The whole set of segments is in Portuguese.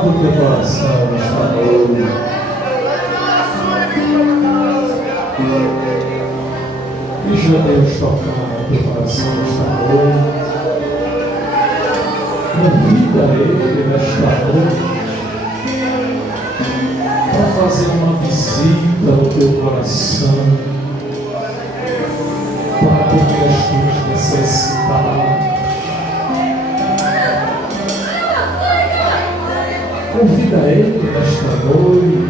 tocado o teu coração nesta noite. Deixa Deus tocar o teu coração nesta noite. Convida Ele nesta noite para fazer uma visita ao teu coração, para cobrir as tuas necessidades. Convida Ele nesta noite.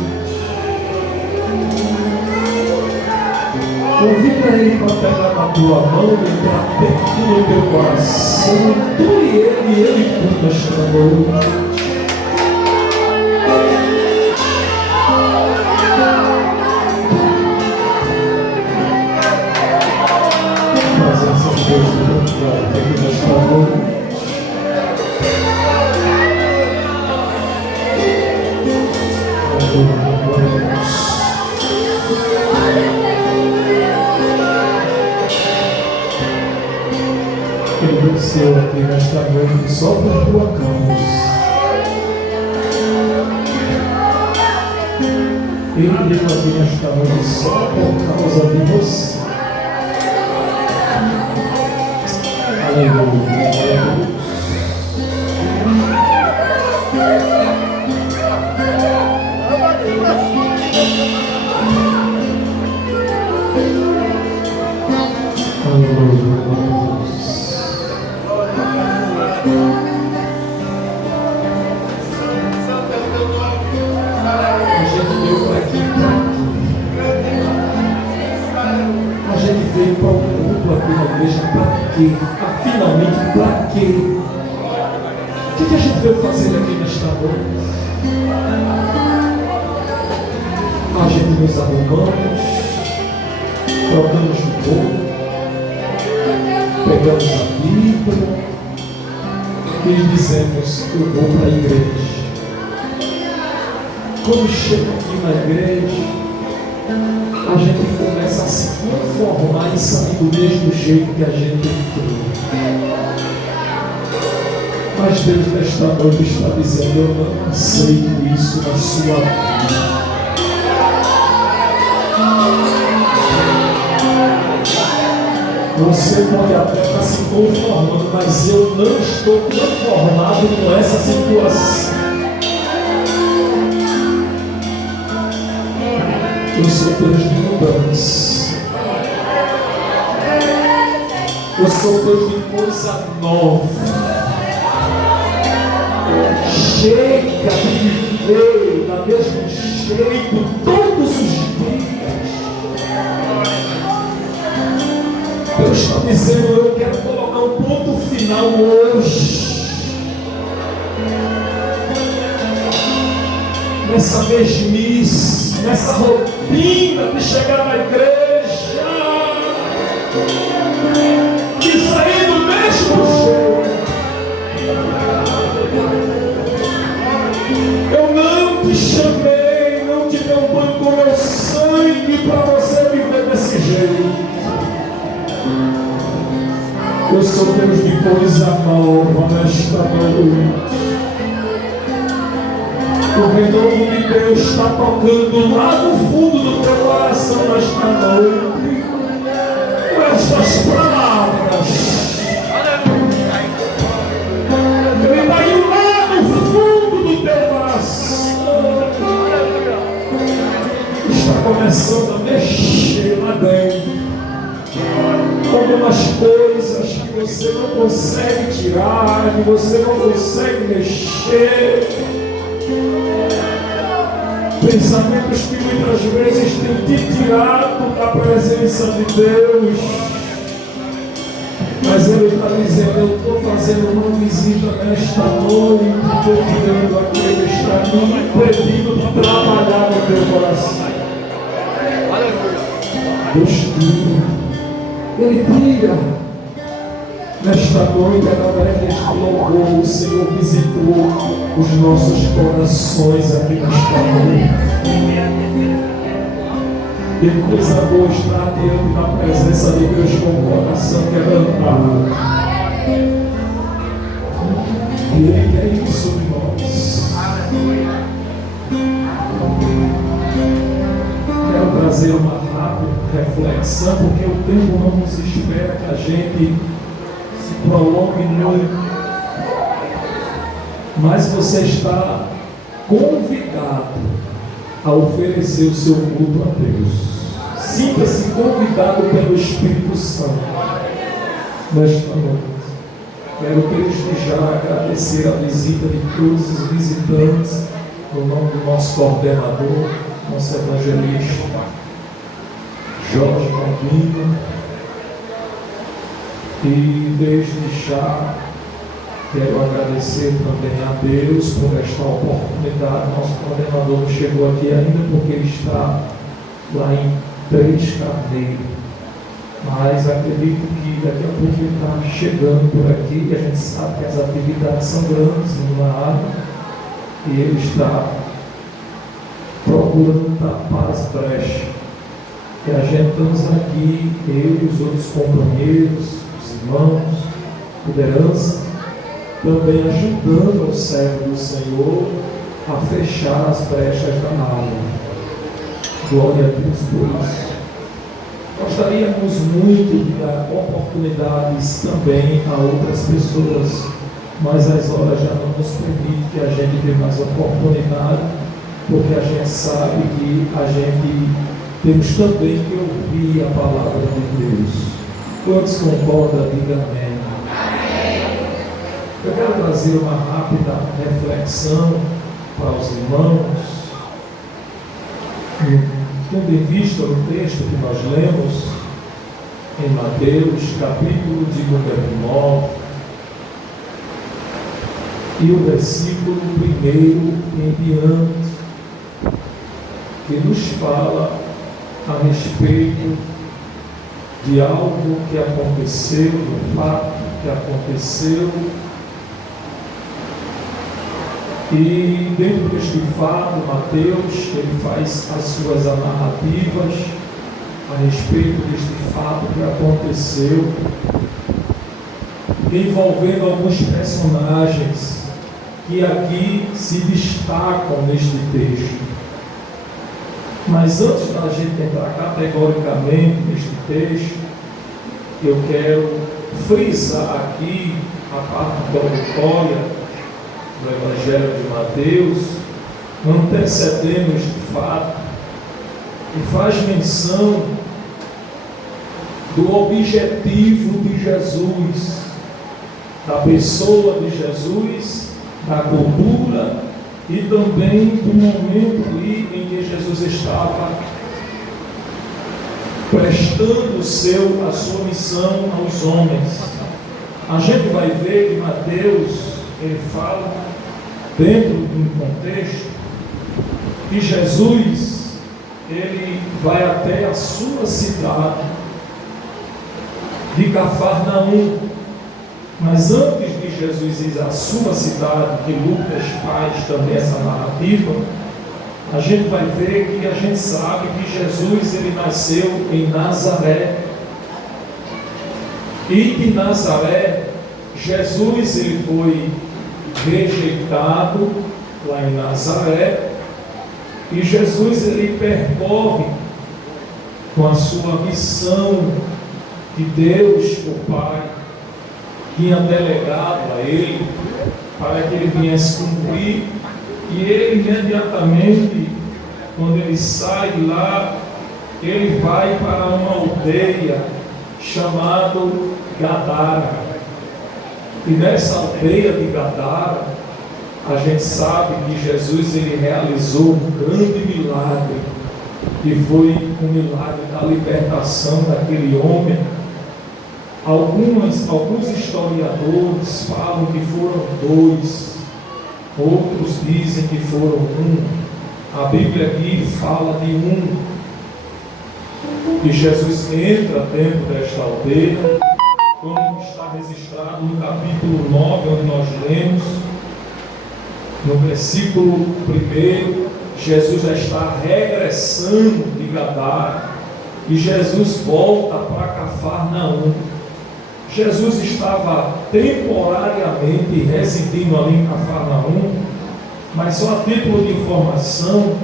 Convida Ele para pegar na tua mão e entrar dentro do teu coração. Tu e Ele tu nesta noite. Presença de Deus muito forte aqui nesta noite. Ele venceu aqui nesta noite só por tua causa. Ele veio aqui nesta noite só por causa de você. Aleluia, aleluia. Veio para o culto aqui na igreja, para quê? Finalmente, para quê? O que a gente veio fazer aqui nesta noite? A gente nos arrumamos, trocamos de corpo, pegamos a Bíblia e dizemos: eu vou para a igreja. Quando chega aqui na igreja, a gente começa a se conformar e sair do mesmo jeito que a gente entrou. Mas Deus nesta noite está dizendo: eu não aceito isso na sua vida. Você pode até estar se conformando, mas eu não estou conformado com essa situação. Eu sou Deus de mudança. Eu sou Deus de coisa nova. Chega de viver da mesmo jeito todos os dias. Deus está dizendo: eu quero colocar um ponto final hoje. Nessa mesmice, nessa rotina de chegar na igreja e sair do mesmo jeito. Eu não te chamei, não te dei um banho com meu sangue para você viver desse jeito. Eu sou Deus de coisa nova nesta noite. O renovo de Deus está tocando lá no fundo do teu coração nesta noite. Com estas palavras. Ele está indo lá no fundo do teu coração. Está começando a mexer lá dentro. Algumas coisas que você não consegue tirar, que você não consegue mexer. Pensamentos que muitas vezes têm te tirado da presença de Deus. Mas Ele está dizendo: eu estou fazendo uma visita nesta noite, estou tirando aquele que está me impedindo de trabalhar no teu coração. Deus tira. Ele tira. Nesta noite, através deste louvor, o Senhor visitou os nossos corações aqui nesta noite. E coisa boa estar diante da presença de Deus com o coração quebrantado. E Ele quer isso de nós. reflexão, porque o tempo não nos espera que a gente se prolongue muito. Mas você está convidado a oferecer o seu culto a Deus. Sinta-se convidado pelo Espírito Santo nesta noite. Quero desde já agradecer a visita de todos os visitantes, no nome do nosso coordenador, nosso evangelista, Jorge Calvino, e desde já quero agradecer também a Deus por esta oportunidade. Nosso coordenador não chegou aqui ainda porque ele está lá em Três Carneiros, mas acredito que daqui a pouco ele está chegando por aqui, e a gente sabe que as atividades são grandes na área, e ele está procurando tapar as brechas. E a gente estamos aqui, eu e os outros companheiros, os irmãos, liderança, também ajudando o servo do Senhor a fechar as brechas da área. Glória a Deus por isso. Gostaríamos muito de dar oportunidades também a outras pessoas, mas as horas já não nos permitem que a gente dê mais oportunidade, porque a gente sabe que a gente temos também que ouvir a palavra de Deus. Quantos concordam? Diga amém. Eu quero trazer uma rápida reflexão para os irmãos, tendo em vista o texto que nós lemos em Mateus, capítulo de número 9, e o versículo 1 em diante, que nos fala a respeito de algo que aconteceu, do fato que aconteceu. E dentro deste fato, Mateus, ele faz as suas narrativas a respeito deste fato que aconteceu, envolvendo alguns personagens que aqui se destacam neste texto. Mas antes da gente entrar categoricamente neste texto, eu quero frisar aqui a parte introdutória do Evangelho de Mateus, antecedendo este fato, e faz menção do objetivo de Jesus, da pessoa de Jesus, da cultura e também do momento ali em que Jesus estava prestando a sua missão aos homens. A gente vai ver que Mateus, ele fala dentro de um contexto que Jesus, ele vai até a sua cidade de Cafarnaum. Mas antes de Jesus ir à sua cidade, que Lucas faz também essa narrativa, a gente vai ver que a gente sabe que Jesus, ele nasceu em Nazaré. E de Nazaré, Jesus, ele foi rejeitado lá em Nazaré, e Jesus, ele percorre com a sua missão que Deus, o Pai, tinha delegado a ele para que ele viesse cumprir. E ele imediatamente, quando ele sai de lá, ele vai para uma aldeia chamada Gadara. E nessa aldeia de Gadara, a gente sabe que Jesus, ele realizou um grande milagre, que foi o milagre da libertação daquele homem. Alguns historiadores falam que foram 2, outros dizem que foram 1. A Bíblia aqui fala de 1, que Jesus entra dentro desta aldeia, como está registrado no capítulo 9, onde nós lemos, no versículo 1, Jesus já está regressando de Gadara, e Jesus volta para Cafarnaum. Jesus estava temporariamente residindo ali em Cafarnaum, mas só a título de informação,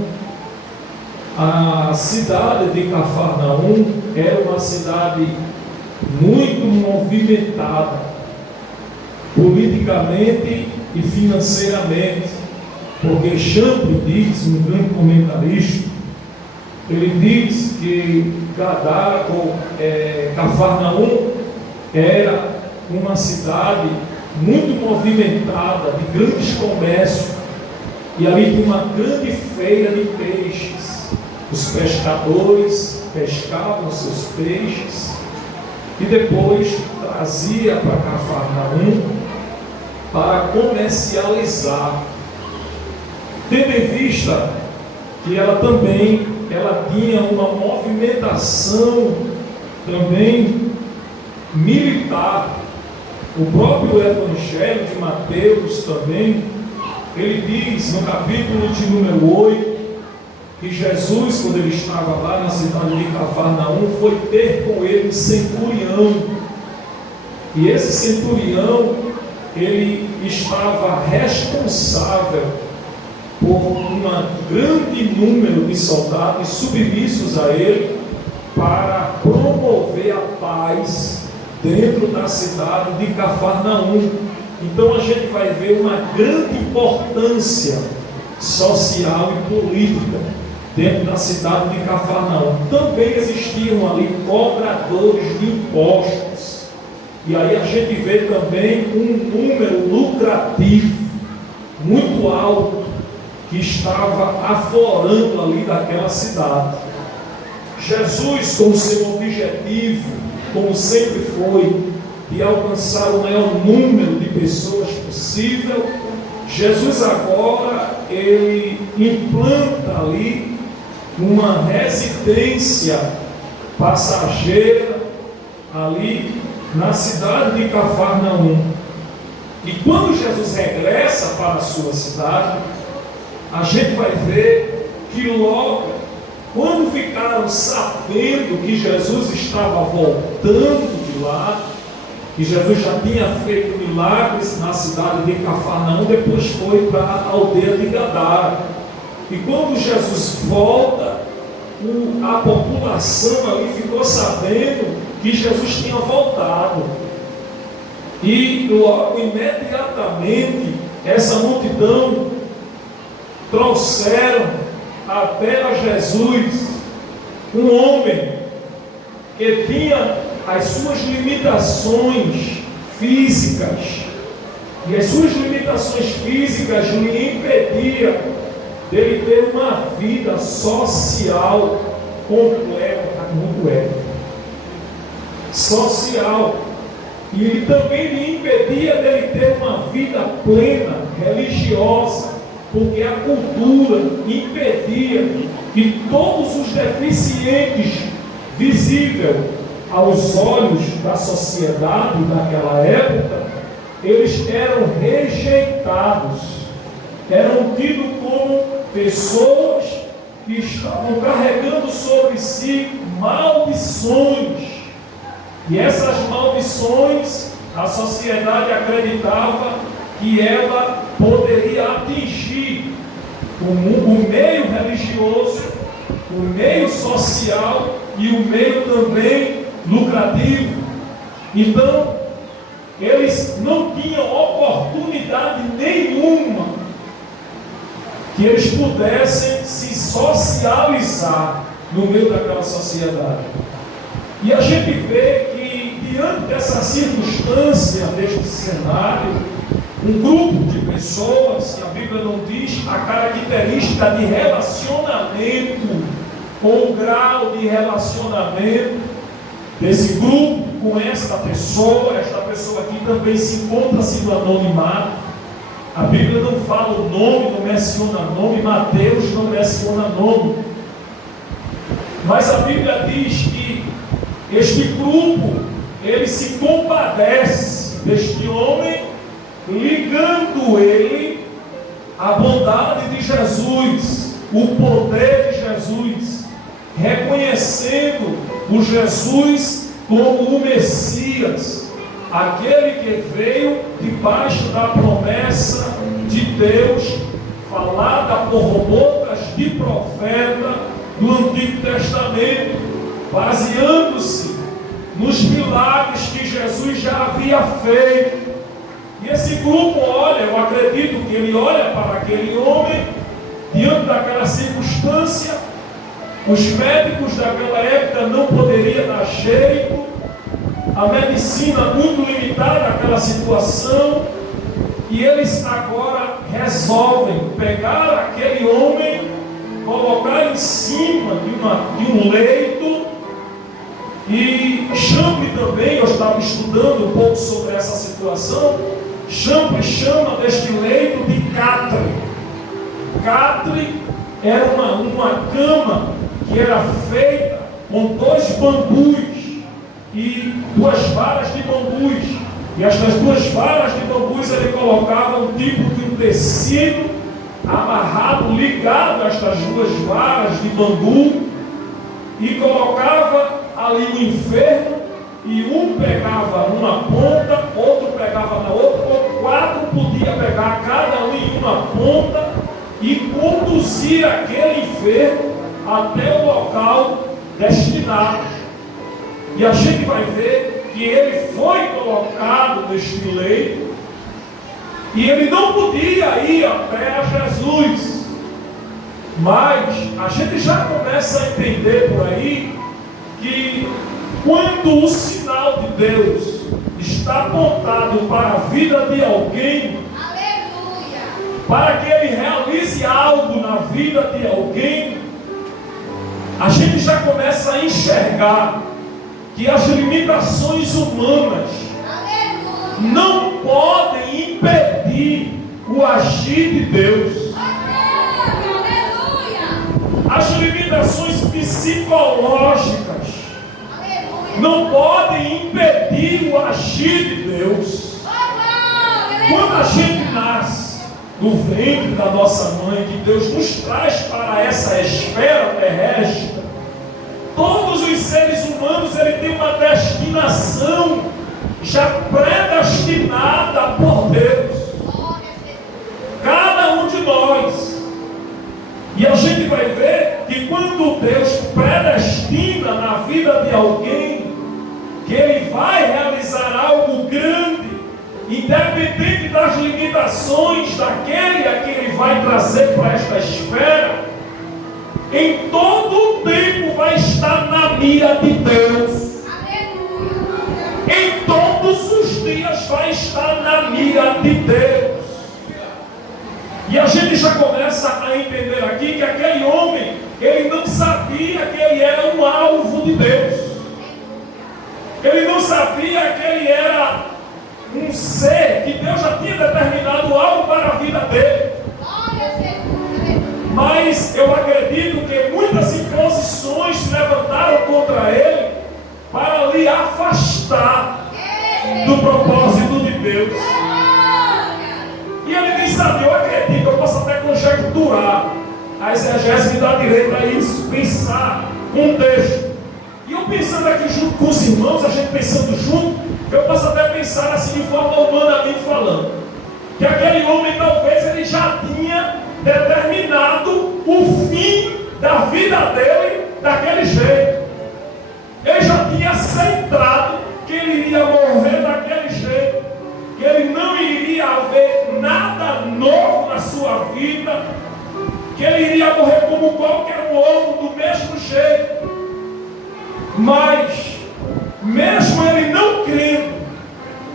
A cidade de Cafarnaum era uma cidade muito movimentada, politicamente e financeiramente, porque Champlin diz, um grande comentarista, ele diz que Cafarnaum era uma cidade muito movimentada, de grandes comércios, e ali tinha uma grande feira de peixes. Os pescadores pescavam seus peixes e depois trazia para Cafarnaum para comercializar, tendo em vista que ela tinha uma movimentação também militar. O próprio Evangelho de Mateus também, ele diz no capítulo de número 8, que Jesus, quando ele estava lá na cidade de Cafarnaum, foi ter com ele um centurião. E esse centurião, ele estava responsável por um grande número de soldados submissos a ele, para promover a paz dentro da cidade de Cafarnaum. Então a gente vai ver uma grande importância social e política dentro da cidade de Cafarnaum. Também existiam ali cobradores de impostos, e aí a gente vê também um número lucrativo muito alto que estava aflorando ali daquela cidade. Jesus, com o seu objetivo, como sempre foi, de alcançar o maior número de pessoas possível, Jesus agora, ele implanta ali uma residência passageira ali na cidade de Cafarnaum. E quando Jesus regressa para a sua cidade, a gente vai ver que logo, quando ficaram sabendo que Jesus estava voltando de lá, que Jesus já tinha feito milagres na cidade de Cafarnaum, depois foi para a aldeia de Gadara. E quando Jesus volta, a população ali ficou sabendo que Jesus tinha voltado. E logo, imediatamente, essa multidão trouxeram até a Jesus um homem que tinha as suas limitações físicas, e as suas limitações físicas lhe impediam dele ter uma vida social completa, social, e também lhe impedia dele ter uma vida plena, religiosa, porque a cultura impedia que todos os deficientes visíveis aos olhos da sociedade daquela época, eles eram rejeitados, eram tidos como pessoas que estavam carregando sobre si maldições, e essas maldições a sociedade acreditava que ela poderia atingir o meio religioso, o meio social e o meio também lucrativo. Então, eles não tinham oportunidade nenhuma que eles pudessem se socializar no meio daquela sociedade. E a gente vê que, diante dessa circunstância, deste cenário, um grupo de pessoas, que a Bíblia não diz a característica de relacionamento, ou o grau de relacionamento desse grupo com esta pessoa aqui também se encontra-se no anonimato. A Bíblia não fala o nome, não menciona nome, Mateus não menciona nome, mas a Bíblia diz que este grupo, ele se compadece deste homem, ligando ele à bondade de Jesus, o poder de Jesus, reconhecendo o Jesus como o Messias, aquele que veio debaixo da promessa de Deus, falada por bocas de profeta, do Antigo Testamento, baseando-se nos milagres que Jesus já havia feito. E esse grupo olha, eu acredito que ele olha para aquele homem, diante daquela circunstância. Os médicos daquela época não poderiam dar jeito, a medicina muito limitada naquela situação, e eles agora resolvem pegar aquele homem, colocar em cima de um leito. E Chambre também, eu estava estudando um pouco sobre essa situação. Chambre chama deste leito de catre. Catre era uma cama que era feita com 2 bambus e 2 varas de bambus. E estas 2 varas de bambus ele colocava um tipo de um tecido amarrado, ligado a estas 2 varas de bambu, e colocava ali o enfermo, e um pegava numa ponta, outro pegava na outra, ou 4 podia pegar cada um em uma ponta e conduzir aquele enfermo até o local destinado. E a gente vai ver que ele foi colocado neste leito e ele não podia ir até a Jesus. Mas a gente já começa a entender por aí que quando o sinal de Deus está apontado para a vida de alguém, aleluia, para que ele realize algo na vida de alguém, a gente já começa a enxergar que as limitações humanas, aleluia, não podem impedir o agir de Deus. Aleluia. As limitações psicológicas não podem impedir o agir de Deus. Quando a gente nasce no ventre da nossa mãe, que Deus nos traz para essa esfera terrestre, todos os seres humanos ele tem uma destinação já predestinada por Deus. Cada um de nós. E a gente vai ver que quando Deus predestina na vida de alguém, que ele vai realizar algo grande, independente das limitações daquele a que ele vai trazer para esta esfera, em todo o tempo vai estar na mira de Deus. Aleluia. Em todos os dias vai estar na mira de Deus. E a gente já começa a entender aqui que aquele homem, ele não sabia que ele era um alvo de Deus. Ele não sabia que ele era um ser que Deus já tinha determinado algo para a vida dele. Mas eu acredito que muitas imposições se levantaram contra ele para lhe afastar do propósito de Deus. E ele nem sabia, eu acredito, eu posso até conjecturar. A exegese me dá direito a isso, pensar um texto. E eu pensando aqui junto com os irmãos, a gente pensando junto, eu posso até pensar assim de forma humanamente falando, que aquele homem talvez ele já tinha determinado o fim da vida dele daquele jeito. Ele já tinha aceitado que ele iria morrer daquele jeito, que ele não iria haver nada novo na sua vida, que ele iria morrer como qualquer um outro do mesmo jeito. Mas mesmo ele não crendo,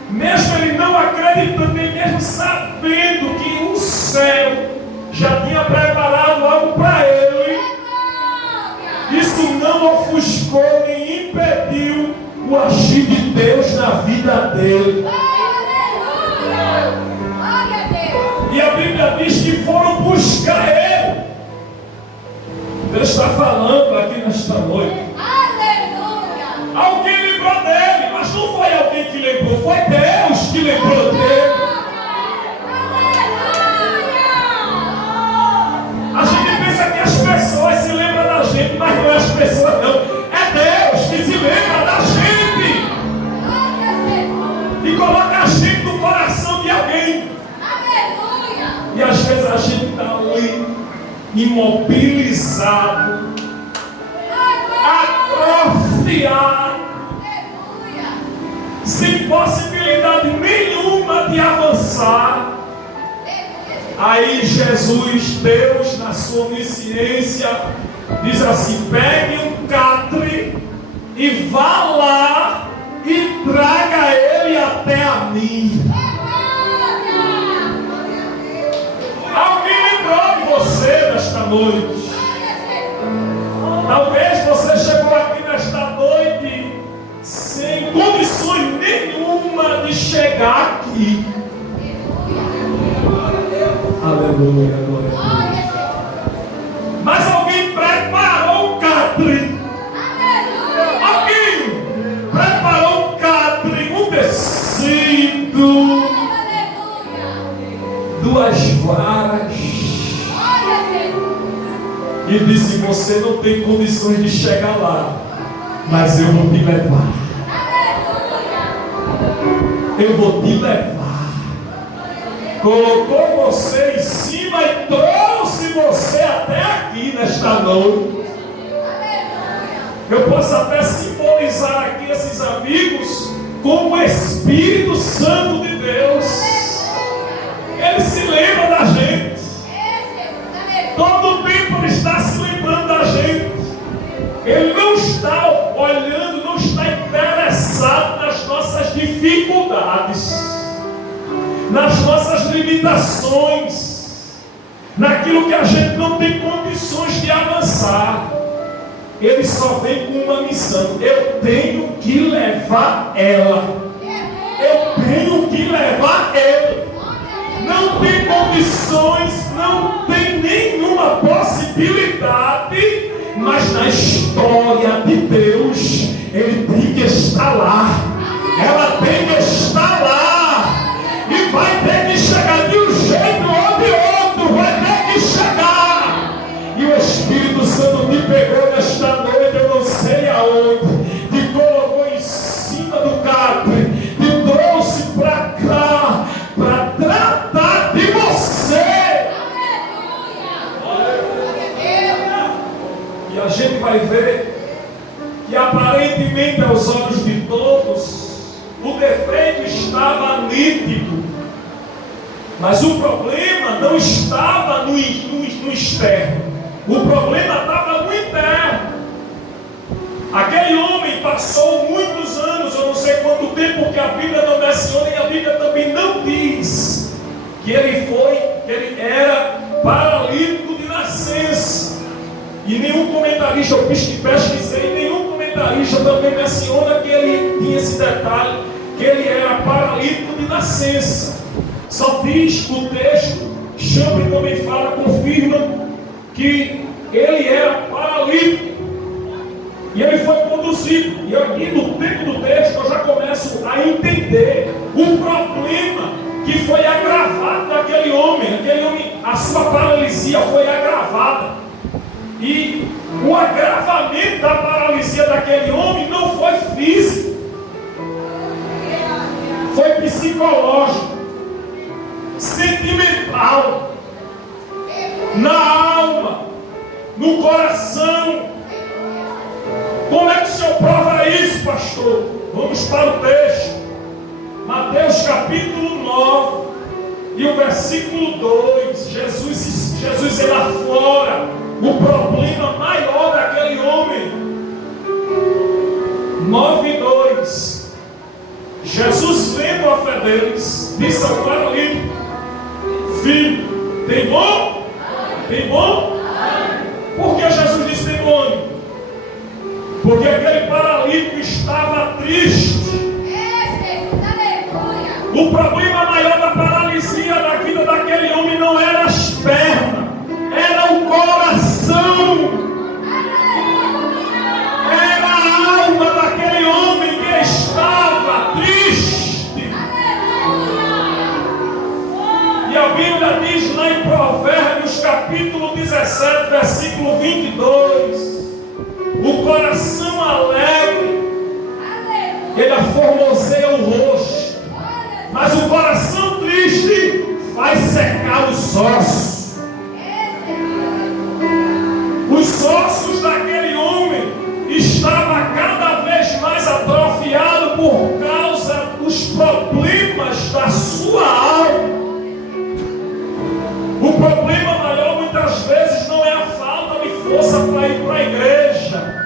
mesmo ele não acreditando, nem mesmo sabendo que o céu já tinha preparado algo para ele, isso não ofuscou nem impediu o agir de Deus na vida dele. E a Bíblia diz que foram buscar ele. Deus está falando aqui nesta noite. Alguém lembrou dele, mas não foi alguém que lembrou, foi Deus que lembrou dele. A gente pensa que as pessoas se lembram da gente, mas não é as pessoas não. É Deus que se lembra da gente e coloca a gente no coração de alguém. E às vezes a gente está ali imobilizado angustiado, sem possibilidade nenhuma de avançar. Aí Jesus, Deus, na sua onisciência, diz assim: pegue um catre e vá lá e traga ele até a mim. Alguém lembrou de você nesta noite? Talvez você chegou aqui nesta noite sem condições nenhuma de chegar aqui. Aleluia, glória a Deus. Mas alguém preparou um catre. Alguém preparou um catre, um tecido, duas varas, e disse: você não tem condições de chegar lá, mas eu vou te levar. Eu vou te levar. Colocou você em cima e trouxe você até aqui nesta noite. Eu posso até simbolizar aqui esses amigos como o Espírito Santo de Deus. Ele se lembra da gente. Todo o tempo ele está se lembrando da gente. Ele não está olhando, não está interessado nas nossas dificuldades, nas nossas limitações, naquilo que a gente não tem condições de avançar. Ele só vem com uma missão: eu tenho que levar ela. Eu tenho que levar ele. Não tem condições, não tem nenhuma possibilidade, mas na história de Deus, ele tem que estar lá. Ela tem que estar lá. E vai ter que chegar de um jeito ou de outro. Vai ter que chegar. E o Espírito Santo te pegou nesta noite, eu não sei aonde, te colocou em cima do catre, te trouxe para cá, para tratar de você. E a gente vai ver que aparentemente aos olhos de todos o defeito estava nítido, mas o problema não estava no externo, o problema estava no interno. Aquele homem passou muitos anos, eu não sei quanto tempo, porque a Bíblia não menciona e a Bíblia também não diz que ele era paralítico de nascença. E nenhum comentarista, eu pesquisei, nenhum comentarista também menciona que ele tinha esse detalhe, que ele era paralítico de nascença. Só diz o texto, Chambre também fala, confirma que ele era paralítico. E ele foi conduzido. E aqui no tempo do texto eu já começo a entender o problema que foi agravado daquele homem. Aquele homem, a sua paralisia foi agravada. E o agravamento da paralisia daquele homem não foi físico, foi psicológico, sentimental, na alma, no coração. Como é que o Senhor prova isso, pastor? Vamos para o texto. Mateus capítulo 9 e o versículo 2. Jesus ele aflora o problema maior daquele homem. 9:2. Jesus, vendo a fé deles, disse ao paralítico: filho, tem bom? Tem bom? Por que Jesus disse tem bom? Porque aquele paralítico estava triste. O problema maior da paralisia da vida daquele homem não era as pernas, era o coração, era a alma daquele homem que estava triste. E a Bíblia diz lá em Provérbios capítulo 17, versículo 22: o coração alegre, ele aformoseia o rosto, mas o coração triste faz secar os ossos. Os ossos daquele homem estavam cada para ir para a igreja.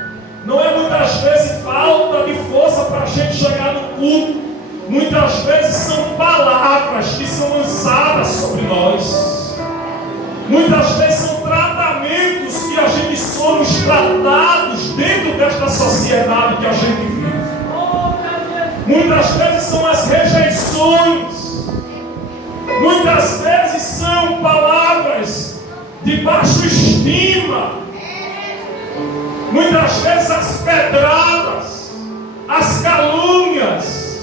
Não é muitas vezes falta de força para a gente chegar no culto. Muitas vezes são palavras que são lançadas sobre nós. Muitas vezes são tratamentos que a gente somos tratados dentro desta sociedade que a gente vive. Muitas vezes são as rejeições. Muitas vezes são palavras de baixa estima. Muitas vezes as pedradas, as calúnias,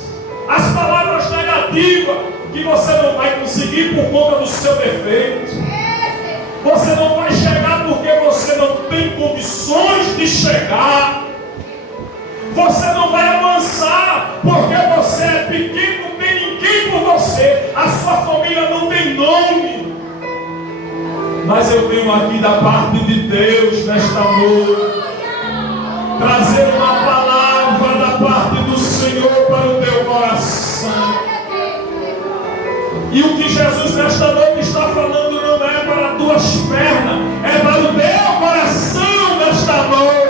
as palavras negativas que você não vai conseguir por conta do seu defeito. Você não vai chegar porque você não tem condições de chegar. Você não vai avançar porque você é pequeno, não tem ninguém por você. A sua família não tem nome. Mas eu venho aqui da parte de Deus nesta noite trazer uma palavra da parte do Senhor para o teu coração. E o que Jesus nesta noite está falando não é para as tuas pernas, é para o teu coração nesta noite.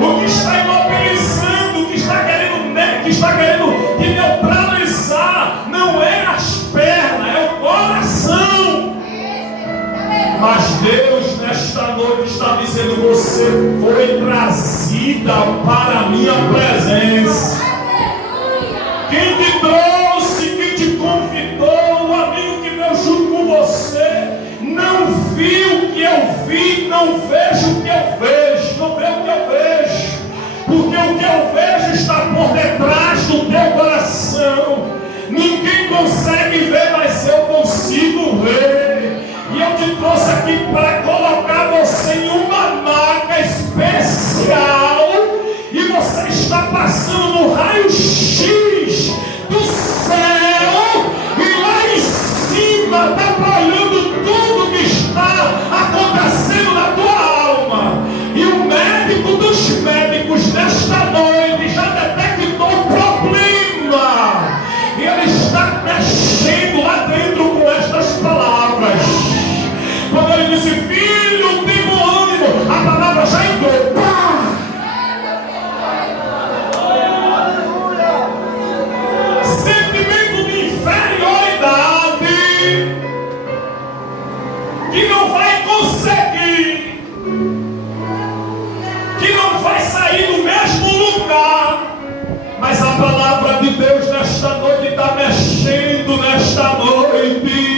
O que está imobilizando, o que está querendo te neutralizar, não é as pernas, é o coração. Mas Deus nesta noite está dizendo: você foi trazida para a minha presença. Quem te trouxe, quem te convidou, o amigo que veio junto com você, não viu o que eu vi, não vejo o que eu vejo, não vê o que eu vejo, porque o que eu vejo está por detrás do teu coração. Ninguém consegue ver, mas eu consigo ver. E eu te trouxe aqui para colocar você em uma maca especial. E você está passando no raio-x do céu. E lá em cima está olhando tudo que está acontecendo na tua alma. E o médico dos médicos nesta noite já detectou o problema. E ele está mexendo lá dentro com estas palavras. Quando ele disse: filho, tem bom ânimo, a palavra já entrou. Pá! Sentimento de inferioridade que não vai conseguir, que não vai sair do mesmo lugar. Mas a palavra de Deus nesta noite está mexendo nesta noite.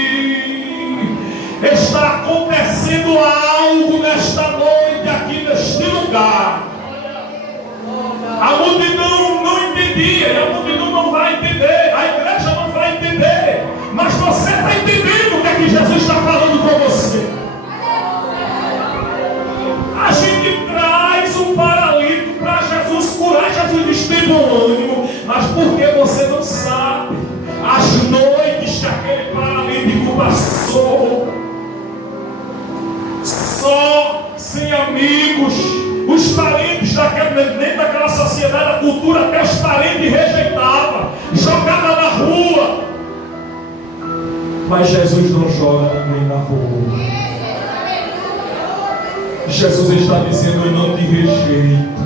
Está acontecendo algo nesta noite aqui neste lugar. A multidão não entendia, e a multidão não vai entender, a igreja não vai entender, mas você está entendendo o que é que Jesus está falando com você. A gente traz um paralítico para Jesus curar. Jesus diz: tem bom ânimo, mas porque você não sabe as noites que aquele paralítico passou só, sem amigos. Os parentes dentro daquela sociedade, a cultura, até os parentes rejeitavam, jogava na rua. Mas Jesus não joga ninguém na rua. Jesus está dizendo: eu não te rejeito.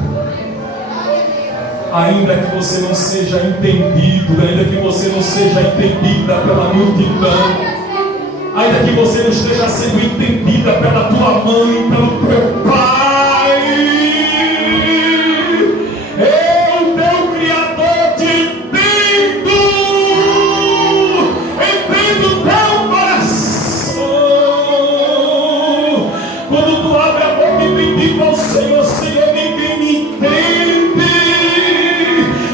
Ainda que você não seja entendido, ainda que você não seja entendida pela multidão, ainda que você não esteja sendo entendida pela tua mãe, pelo teu pai, eu, teu Criador, te entendo o teu coração. Quando tu abre a boca e pedir para o Senhor: Senhor, ninguém me entende,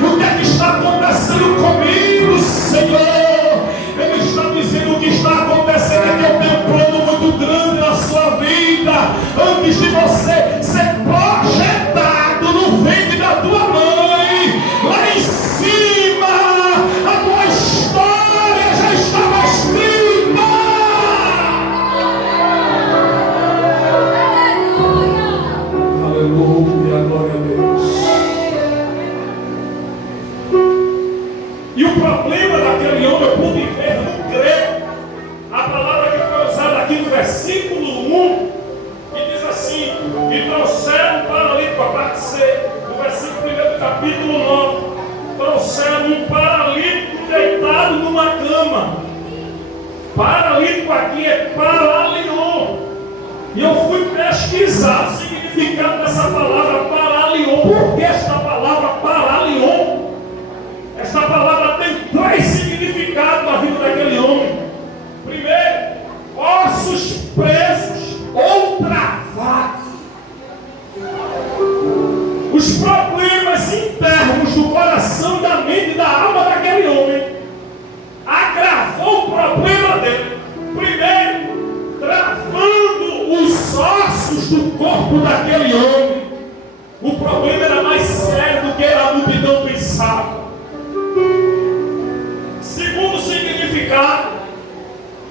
o que é que está acontecendo comigo, Senhor? Ele está dizendo: o que está acontecendo é que eu tenho um plano muito grande na sua vida. Antes de você ser projetado no ventre da tua mãe, lá em cima, a tua história já estava escrita. Aleluia, glória a Deus. E o problema daquele homem, por viver no grego, a palavra que foi usada aqui no versículo 1, assim: e trouxeram um paralítico, a parte C, no versículo 1 do capítulo 9. Trouxeram um paralítico deitado numa cama. Paralítico aqui é paralion. E eu fui pesquisar o significado dessa palavra paralion. Por que esta palavra paralion? Esta palavra tem 3 significados na vida daquele homem. Primeiro, ossos presos ou travados. Os problemas internos do coração, da mente e da alma daquele homem agravou o problema dele. Primeiro, travando os ossos do corpo daquele homem. O problema era mais sério do que a multidão pensava. Segundo significado,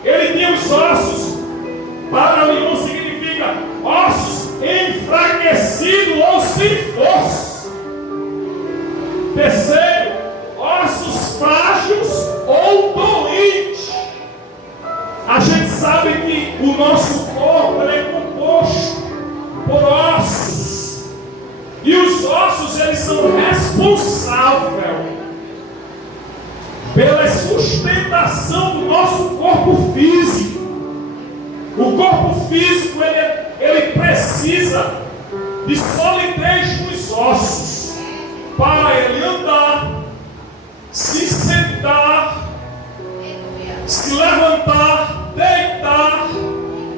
ele tinha os ossos. Paralion significa ossos enfraquecidos ou sem força. Terceiro, ossos frágeis ou doentes. A gente sabe que o nosso corpo é composto por ossos. E os ossos, eles são responsáveis pela sustentação do nosso corpo físico. O corpo físico, ele precisa de solidez nos ossos para ele andar, se sentar, se levantar, deitar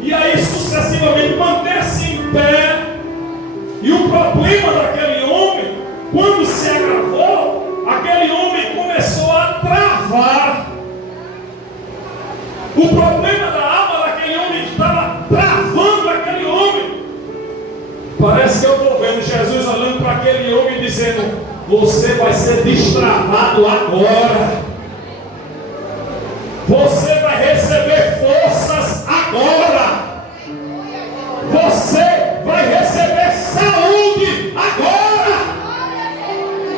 e aí sucessivamente manter-se em pé. E o problema daquele homem, quando se agravou, aquele homem começou a travar. O problema da alma daquele homem estava travando aquele homem. Parece que eu estou vendo Jesus olhando para aquele homem e dizendo: você vai ser destravado agora. Você vai receber forças agora. Você vai receber saúde agora.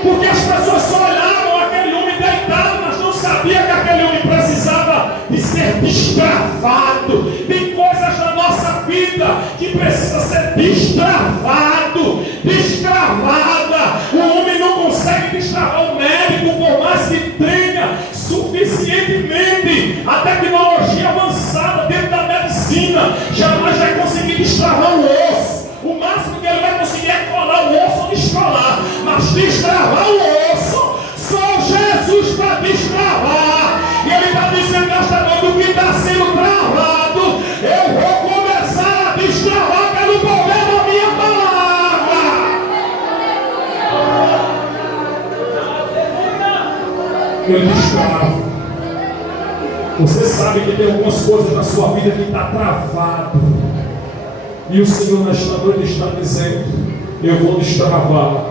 Porque as pessoas só olhavam aquele homem deitado, mas não sabiam que aquele homem precisava de ser destravado. Tem coisas na nossa vida que precisa ser destravado, destravada. O homem não consegue destravar o médico, por mais que tenha suficientemente a tecnologia avançada dentro da medicina, jamais vai conseguir destravar o osso. O máximo que ele vai conseguir é colar o osso ou descolar, mas destravar o osso, só Jesus para destravar. E ele está dizendo nesta noite: o que está sendo travado, eu vou começar a destravar pelo poder da minha palavra. Ele destrava. Você sabe que tem algumas coisas na sua vida que está travado. E o Senhor nesta noite está dizendo: eu vou destravar.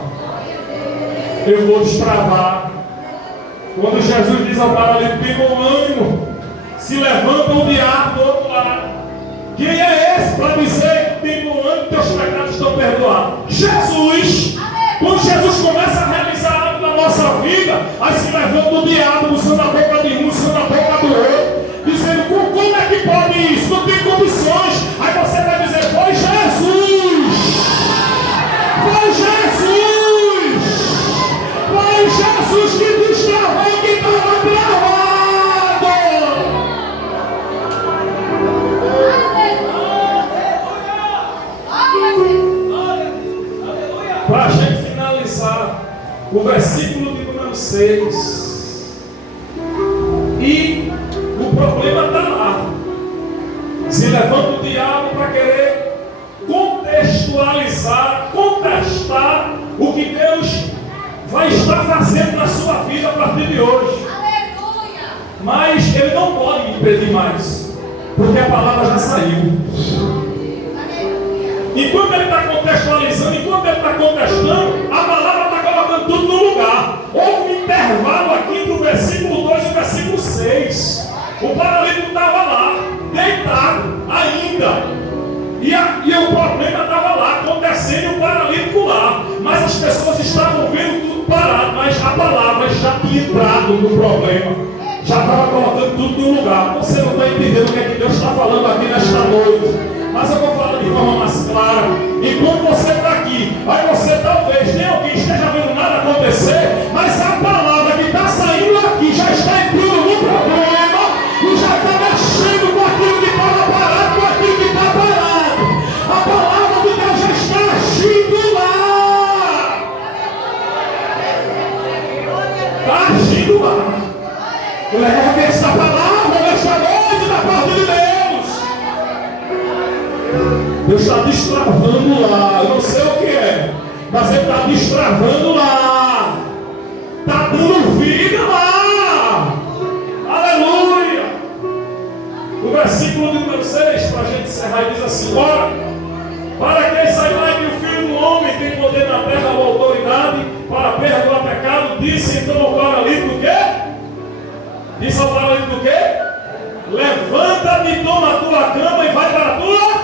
Eu vou destravar. Quando Jesus diz ao paralítico: tem bom ânimo, se levanta o diabo do outro lado. Quem é esse para dizer: tem bom ânimo, teus pecados estão perdoados? Jesus. Quando Jesus começa a realizar algo na nossa vida, aí se levanta o diabo, usando a boca de um, usando a boca do outro, dizendo: como é que pode isso? Não tem condições. Aí você vai dizer: foi Jesus! Foi Jesus! Foi Jesus que destravou que estava travado! Para a gente finalizar, o versículo de número 6. E o problema está lá. Se levanta o diabo para querer contextualizar, contestar o que Deus vai estar fazendo na sua vida a partir de hoje. Aleluia. Mas ele não pode impedir mais, porque a palavra já saiu. Enquanto ele está contextualizando, enquanto ele está contestando, a palavra está colocando tudo no lugar. Houve um intervalo aqui do versículo 2 e versículo 6. O paralítico estava lá, deitado ainda. E o problema estava lá, acontecendo, e o paralítico lá. Mas as pessoas estavam vendo tudo parado, mas a palavra já tinha entrado no problema. Já estava colocando tudo no lugar. Você não está entendendo o que é que Deus está falando aqui nesta noite. Mas eu vou falar de forma mais clara. Enquanto você está aqui, aí você talvez nem alguém esteja vendo nada acontecer, mas a palavra que está saindo aqui já está entrando no problema e já está mexendo com aquilo que estava parado, com aquilo que está parado. A palavra de Deus já está agindo lá. Está agindo lá. O legal é que essa palavra nesta noite da parte de Deus. Deus está destravando lá. Eu não sei o que é, mas Ele está destravando lá. Está dando vida lá. Aleluia. O versículo número 6, para a gente encerrar, diz assim: ora, para que saibais que o Filho do Homem tem poder na terra ou autoridade para perdoar pecado, disse então ao paralítico o quê? Disse ao paralítico o quê? Levanta-te, toma a tua cama e vai para a tua.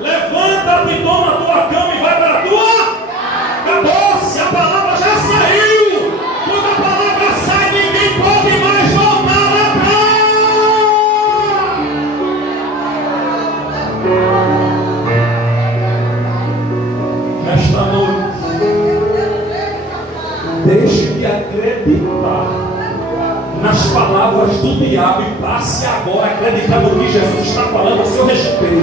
Levanta-te, toma a tua cama e vai para a tua. Acabou-se, a palavra já saiu. Quando a palavra sai, ninguém pode mais voltar atrás. Nesta noite, deixe de acreditar nas palavras do diabo e passe agora a acreditar no que Jesus está falando a seu respeito.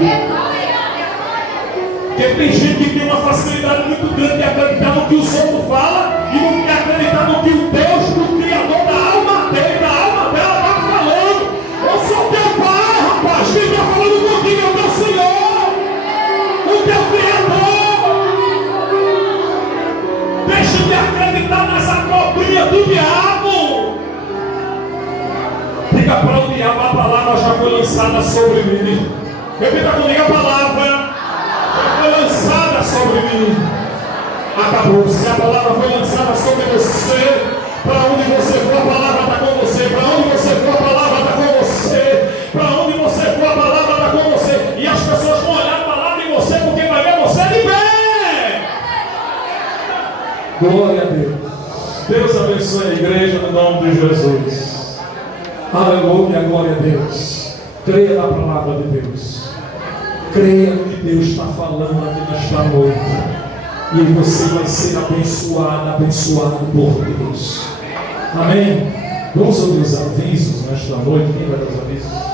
Porque tem gente que tem uma facilidade muito grande de acreditar no que os outros falam e não quer acreditar no que o Deus, o Criador da alma dele, da alma dela está falando. Eu sou teu pai, rapaz, quem está falando contigo é o teu Senhor, o teu Criador. Deixe de acreditar nessa cobrinha do diabo. Diga para o diabo: a palavra já foi lançada sobre mim. Repita comigo: a palavra já foi lançada sobre mim. Acabou-se. A palavra foi lançada sobre você. Para onde você for, a palavra está com você. Para onde você for, a palavra está com você. Para onde você for, a palavra está com você. E as pessoas vão olhar a palavra em você, porque vai ver você de pé. Glória a Deus. Deus abençoe a igreja no nome de Jesus. Aleluia, glória a Deus. Creia na palavra de Deus. Creia no que Deus está falando aqui nesta noite. E você vai ser abençoado por Deus. Amém? Vamos ouvir os avisos nesta noite. Quem vai dar os avisos?